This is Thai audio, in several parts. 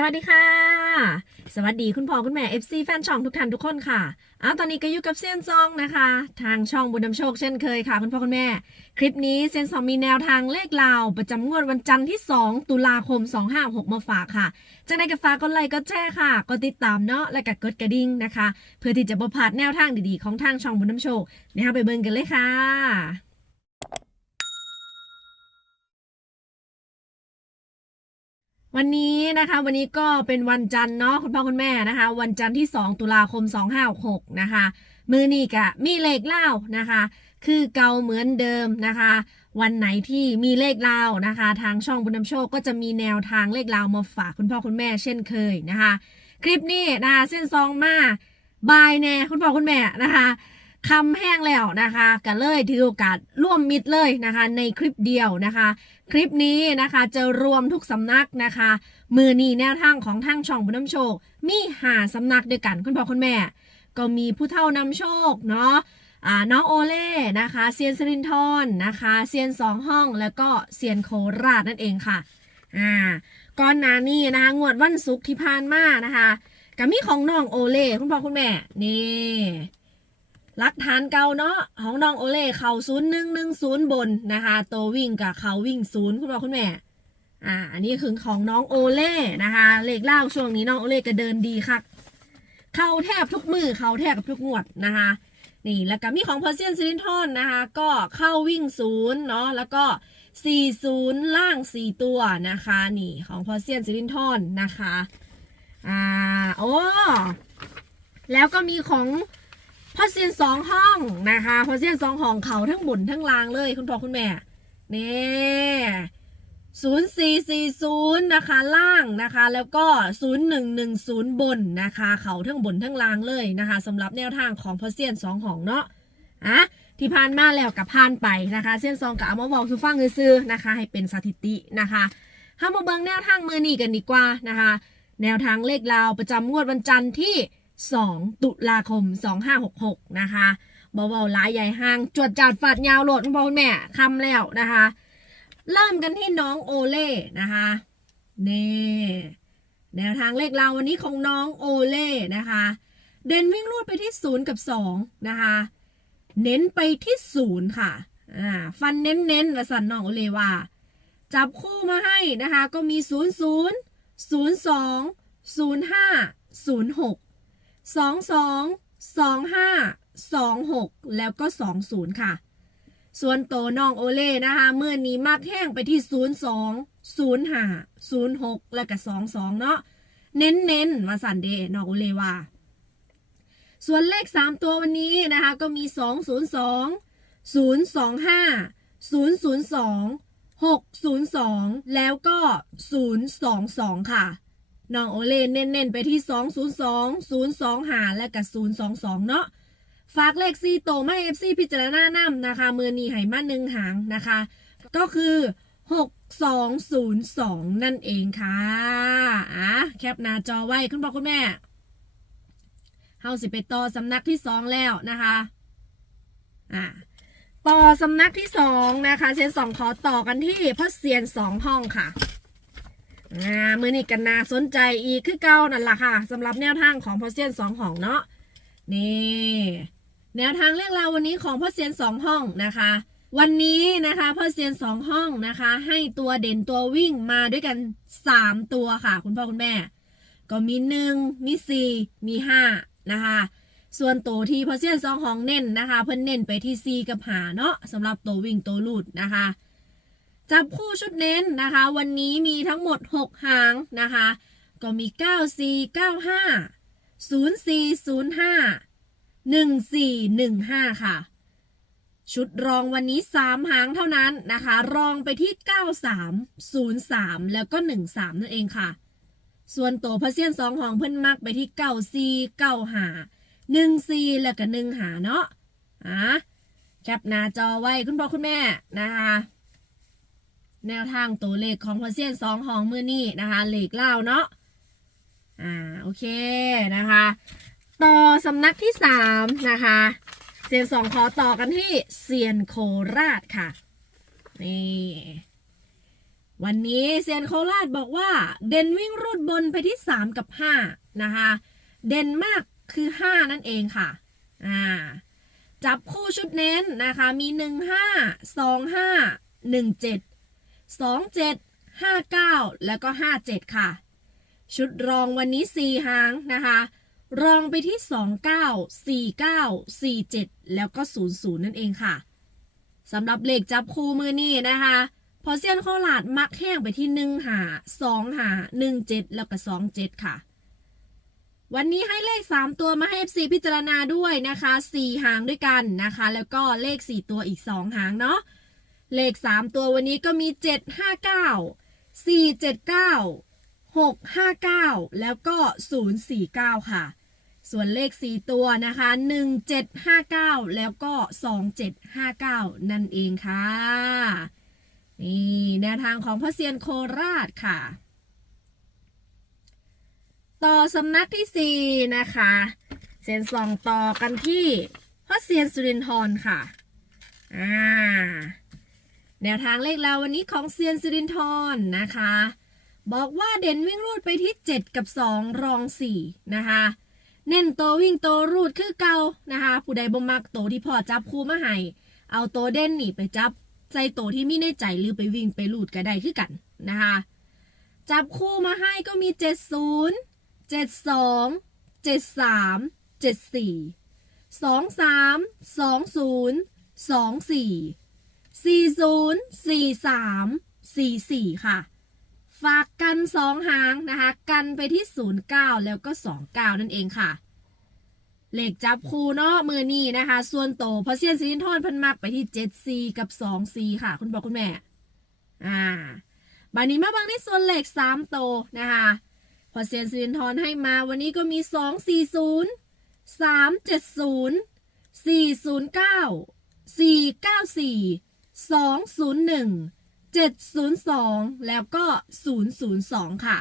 สวัสดีค่ะ สวัสดีคุณพ่อคุณแม่ FC แฟนช่องทุกท่านทุกคนค่ะเอาตอนนี้ก็อยู่กับเซียนซองนะคะ ทางช่องบุญนำโชคเช่นเคยค่ะ คุณพ่อคุณแม่ คลิปนี้เซียนซองมีแนวทางเลขลาว ประจำงวดวันจันทร์ที่ 2 ตุลาคม 256 มาฝากค่ะจากนั้นก็ฝากกดไลค์กดแชร์ค่ะกดติดตามเนาะและก็กดกระดิ่งนะคะ เพื่อที่จะบ่พลาดแนวทางดีๆของทางช่องบุญนำโชคนะคะไปเบิ่งกันเลยค่ะ วันนี้นะคะ วันนี้ก็เป็นวันจันทร์เนาะคุณพ่อคุณแม่นะคะ วันจันทร์ที่ 2 ตุลาคม 2566นะคะ มือนี่กะมีเลขเล่านะคะ คือเก่าเหมือนเดิมนะคะ วันไหนที่มีเลขเล่านะคะ ทางช่องบุญนำโชคก็จะมีแนวทางเลขเล่ามาฝากคุณพ่อคุณแม่เช่นเคยนะคะ คลิปนี้นะคะเส้นซองมาบายแน่คุณพ่อคุณแม่นะคะ คำแห้งแล้วนะคะก็เลยถือโอกาสร่วมมิตรเลยนะคะ ในคลิปเดียวนะคะ คลิปนี้นะคะจะรวมทุกสำนักนะคะ มือนีแนวทางของทางช่องบุญน้ำโชค มีหาสำนักด้วยกันคุณพ่อคุณแม่ ก็มีผู้เท่านำโชคเนาะอ่าน้องโอเล่นะคะเซียนสรินทรนะคะเซียนสองห้องแล้วก็เซียนโคราชนั่นเองค่ะอ่าก่อนหน้านี้นะคะงวดวันศุกร์ที่ผ่านมานะคะกับมีของน้องโอเล่คุณพ่อคุณแม่นี่ รักฐานเก่าเนาะของน้องโอเล่เข่าศูนย์หนึ่งหนึ่งศูนย์บนนะคะตัววิ่งกับเขาวิ่งศูนย์คุณพ่อคุณแม่อ่าอันนี้คือของน้องโอเล่นะคะเลขเล่าช่วงนี้น้องโอเล่ก็เดินดีค่ะเข้าแทบทุกมือเข้าแทบกับทุกงวดนะคะนี่แล้วก็มีของเพอร์เซียนซิลินทอนนะคะก็เข้าวิ่งศูนย์เนาะแล้วก็สี่ศูนย์ล่างสี่ตัวนะคะนี่ของพอเซียนซิลินทอนนะคะอ่าโอ้แล้วก็มีของ พอเซียนสองห้องนะคะพอเซียนสองห้องเขาทั้งบนทั้งล่างเลยคุณพ่อคุณแม่นี่ศูนย์สี่สี่ศูนย์นะคะล่างนะคะ แล้วก็ศูนย์หนึ่งหนึ่งศูนย์บนนะคะ เขาทั้งบนทั้งล่างเลยนะคะสำหรับแนวทางของพอเซียนสองของเนาะอะที่ผ่านมาแล้วกับผ่านไปนะคะ เส้นซองกับเอามาบอกคือฟังซื้อนะคะ ให้เป็นสถิตินะคะห้ามาเบิงแนวทางมือนีกันดีกว่านะคะ แนวทางเลขลาวประจำงวดวันจันทร์ที่ 2 ตุลาคม 2566 นะคะเบาๆลายใหญ่ห้าง จวดจัดฝาดยาวโหลดคุณพ่อคุณแม่คำแล้วนะคะ เริ่มกันที่น้องโอเล่นะคะนี่แนวทางเลขเราวันนี้ของน้องโอเล่นะคะ เดนวิ่งรูดไปที่ 0 กับ 2 นะคะ เน้นไปที่ 0 ค่ะอ่าฟันเน้นๆละสันน้องโอเล่ว่า จับคู่มาให้นะคะ ก็มี 0 0 0 2 0 5 0 6 สองสองสองห้าสองหกแล้วก็สองศูนย์ค่ะ ส่วนโตน้องโอเล่นะคะเมื่อนี้มากแห้งไปที่ศูนย์สองศูนย์ห้าศูนย์หกแล้วก็สองสองเนาะเน้นเน้นมาสันเดน้องโอเล่ว่า ส่วนเลขสามตัววันนี้นะคะก็มีสองศูนย์สองศูนย์สองห้าศูนย์ศูนย์สองหกศูนย์สองแล้วก็ศูนย์สองสองค่ะ น้องโอเล่เน้นๆไปที่ 202 025หาและกับ022 เนาะฝากเลขซีโตมาเอฟซีพิจารณานำนะคะ มือนีไห่มาหนึ่งหางนะคะ ก็คือ 6202 นั่นเองค่ะอะแคปหน้าจอไว้คุณพ่อคุณแม่เฮาสิไปต่อสำนักที่2แล้วนะคะอะต่อสำนักที่2นะคะเซียนสองขอต่อกันที่พ่อเซียนสองห้องค่ะ อ่ามือนี้กันนาสนใจอีกคือเก่านั่นล่ะค่ะสำหรับแนวทางของพ่อเซียนสองห้องเนาะนี่แนวทางเรื่องราววันนี้ของพ่อเซียนสองห้องนะคะ วันนี้นะคะพ่อเซียนสองห้องนะคะ ให้ตัวเด่นตัววิ่งมาด้วยกันสามตัวค่ะ คุณพ่อคุณแม่ ก็มีหนึ่งมีสี่มีห้านะคะส่วนตัวที่พ่อเซียนสองห้องเน้นนะคะ เพิ่นเน้นไปที่สี่กับหาเนาะสำหรับตัววิ่งตัวลูดนะคะ จับคู่ชุดเน้นนะคะ วันนี้มีทั้งหมด 6 หางนะคะ ก็มี 9 4 9 5 0 4 0 5 1 4 1 5 ค่ะ ชุดรองวันนี้ 3 หางเท่านั้นนะคะ รองไปที่ 93 0 3 แล้วก็ 1 3 นั่นเองค่ะ ส่วนตัวพระเซียนสองหองเพิ่นมักไปที่ 9 4 9หา1 4 แล้วก็1หาเนาะอะแคปหน้าจอไว้คุณพ่อคุณแม่นะคะ แนวทางตัวเลขของพอเซียนสองหองมือนี่นะคะเลขเล่าเนาะอ่าโอเคนะคะ ต่อสำนักที่สามนะคะเซียนสองขอต่อกันที่เซียนโคราชค่ะนี่วันนี้เซียนโคราชบอกว่า เด่นวิ่งรูดบนไปที่3กับ5นะคะเด่นมากคือ5นั่นเองค่ะอ่าจับคู่ชุดเน้นนะคะมี1 5 2 5 1 7 2 7 5 9 แล้วก็ 5 7 ค่ะ ชุดรองวันนี้ 4 หางนะคะ รองไปที่ 29 49 47 แล้วก็ 00 นั่นเองค่ะสำหรับเลขจับคู่มือนี้นะคะ พอเซียนข้าหลาดมักแห้งไปที่ 1 หา 2 หา 1 7 แล้วก็ 2 7 ค่ะวันนี้ให้เลข 3 ตัวมาให้ FC พิจารณาด้วยนะคะ 4 หางด้วยกันนะคะ แล้วก็เลข 4 ตัวอีก 2 หางเนาะ เลข 3 ตัววันนี้ก็มี 7 5 9 4 7 9 6 5 9 แล้วก็ 0 4 9 ค่ะ ส่วนเลข 4 ตัวนะคะ 1 7 5 9 แล้วก็ 2 7 5 9 นั่นเองค่ะ นี่แนวทางของพระเซียนโคราชค่ะ ต่อสำนักที่ 4 นะคะเซียนสองต่อกันที่พระเซียนสุรินทร์ค่ะ อ่า แนวทางเลขเราวันนี้ของเซียนสุรินทร์นะคะ บอกว่าเด่นวิ่งรูดไปที่ 7 กับ 2 รอง 4 นะคะ เน้นโตวิ่งโตรูดคือเก่านะคะ ผู้ใดบ่มักโตที่พ่อจับคู่มาให้เอาโตเด่นนี่ไปจับใส่โตที่มีในใจหรือไปวิ่งไปรูดก็ได้คือกันนะคะ จับคู่มาให้ก็มี 70 72 73 74 23 20 24 40 43 44 ค่ะ ฝากกัน 2 หางนะคะ กันไปที่ 09 แล้วก็ 29 นั่นเองค่ะ เลขจับคู่เนาะมือนี้นะคะ ส่วนโตพอเซียนซิลินทอนพันมักไปที่ 7C กับ 2C ค่ะ คุณบอกคุณแม่ อ่าบานี้มาบางในส่วนเลข3โตนะคะพอเซียนซิลินทอนให้มาวันนี้ก็มี 240 370 409 494 201 702 แล้วก็ 002 ค่ะ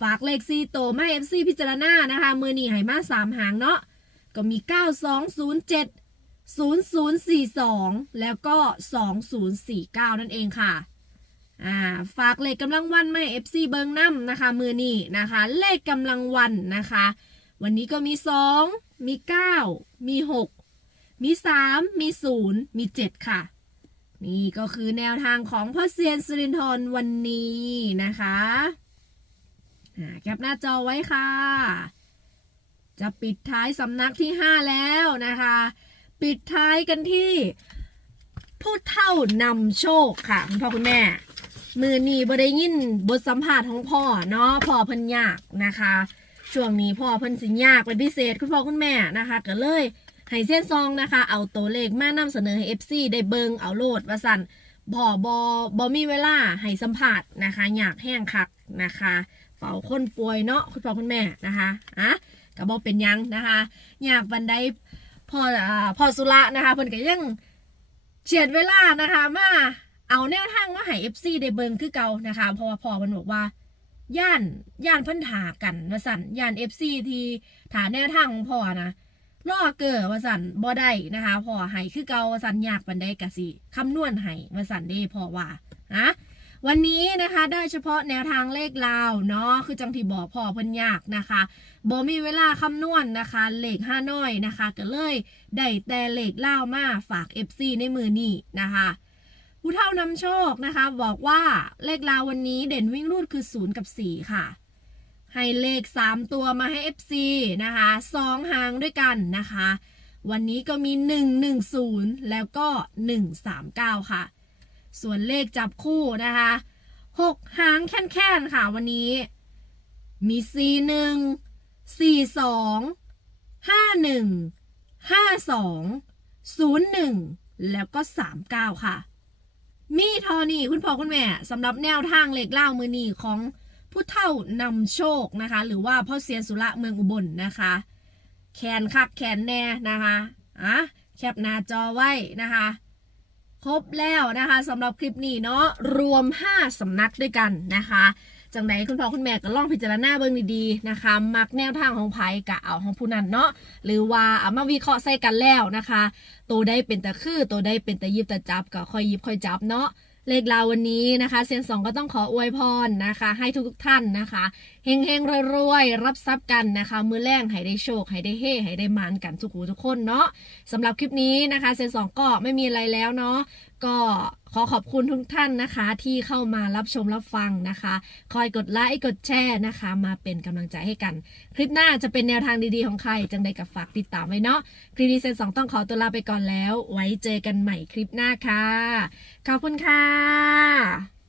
ฝากเลขซีโตมาเอฟซีพิจารณานะคะ มือนีให้มา3หางเนาะ ก็มี 9207 0042 แล้วก็ 2049 นั่นเองค่ะ อ่า ฝากเลขกำลังวันไมาเอฟซีเบิงน้ำนะคะ มือนี้นะคะ เลขกำลังวันนะคะ วันนี้ก็มี 2 มี 9 มี 6 มี 3 มี 0 มี 7 ค่ะ นี่ก็คือแนวทางของพ่อเซียนสุรินทร์วันนี้นะคะแคปหน้าจอไว้ค่ะ จะปิดท้ายสำนักที่ 5 แล้วนะคะ ปิดท้ายกันที่ผู้เท่านำโชคค่ะคุณพ่อคุณแม่ มือนี้บได้ยินบทสัมภาษณ์ของพ่อเนาะพ่อพิ่นยากนะคะ ช่วงนี้พ่อพิ่นสิยากเป็นพิเศษคุณพ่อคุณแม่นะคะก็เลย ให้เส้นซองนะคะ เอาตัวเลขมานำเสนอให้ FC ได้เบิงเอาโลดว่าสั่นพอบอบอมีเวลาให้สัมภาษณ์นะคะ อยากแห้งคักนะคะเฝ้าคนป่วยเนาะคุณพ่อคุณแม่นะคะอะก็บอกเป็นยังนะคะ อยากบันไดพ่ออ่าพ่อสุระนะคะเพิ่นก็ยังเฉียดเวลานะคะมาเอาแนวทางมาให้ FC ได้เบิงคือเก่านะคะ เพราะว่าพ่อมันบอกว่า ย่านย่านเพิ่นถากันว่าสั่นย่าน FC ที่ถาแนวทางของพ่อนะ ล่อเกิดว่าสันบ่ได้นะคะพ่อให้คือเก่าว่าสันยากปันได้กะสิคำนวณให้ว่าสันเด้พ่อว่านะวันนี้นะคะได้เฉพาะแนวทางเลขลาวเนาะคือจังที่บอกพ่อเพิ่นยากนะคะบ่มีเวลาคำนวณนะคะเลขห้าน้อยนะคะ ก็เลยได้แต่เลขลาวมาฝาก FC ในมือนี้นะคะผู้เท่านำโชคนะคะ บอกว่าเลขลาววันนี้เด่นวิ่งรูดคือ 0 กับ 4 ค่ะ ให้เลข 3 ตัวมาให้ FC นะคะ2หางด้วยกันนะคะ วันนี้ก็มี 110 แล้วก็ 139 ค่ะ ส่วนเลขจับคู่นะคะ 6 หางแค่นๆค่ะวันนี้ มี 41 42 51 52 01 แล้วก็ 39 ค่ะ มีทอนี่คุณพ่อคุณแม่สำหรับแนวทางเลขเล่ามือนีของ ผู้เท่านำโชคนะคะ หรือว่าพ่อเซียนสุระเมืองอุบลนะคะ แขนคักแขนแน่นะคะอะแคปหน้าจอไว้นะคะ ครบแล้วนะคะสำหรับคลิปนี้เนาะรวม 5สำนักด้วยกันนะคะจังใดคุณพ่อคุณแม่ก็ลองพิจารณาเบิ่งดีๆนะคะมักแนวทางของไผ่กะเอาของผู้นั้นเนาะหรือว่าเอามาวิเคราะห์ใส่กันแล้วนะคะ ตัวได้เป็นตะคือตัวได้เป็นตะยิบตะจับก็ค่อยยิบค่อยจับเนาะ เลขลาวันนี้นะคะเซียนสองก็ต้องขออวยพรนะคะ ให้ทุกท่านนะคะเฮงเฮงๆรวยๆรับทรัพย์กันนะคะ มือแรงให้ได้โชคให้ได้เฮให้ได้มานกันทุกหูทุกคนเนาะสำหรับคลิปนี้นะคะเซียนสองก็ไม่มีอะไรแล้วเนาะ ก็ขอขอบคุณทุกท่านนะคะ ที่เข้ามารับชมรับฟังนะคะ คอยกดไลค์กดแชร์นะคะ มาเป็นกำลังใจให้กัน คลิปหน้าจะเป็นแนวทางดีๆของใคร จังใดกับฝากติดตามไว้เนาะคลิปนี้เซนสองต้องขอตัวลาไปก่อนแล้ว ไว้เจอกันใหม่คลิปหน้าค่ะ ขอบคุณค่ะ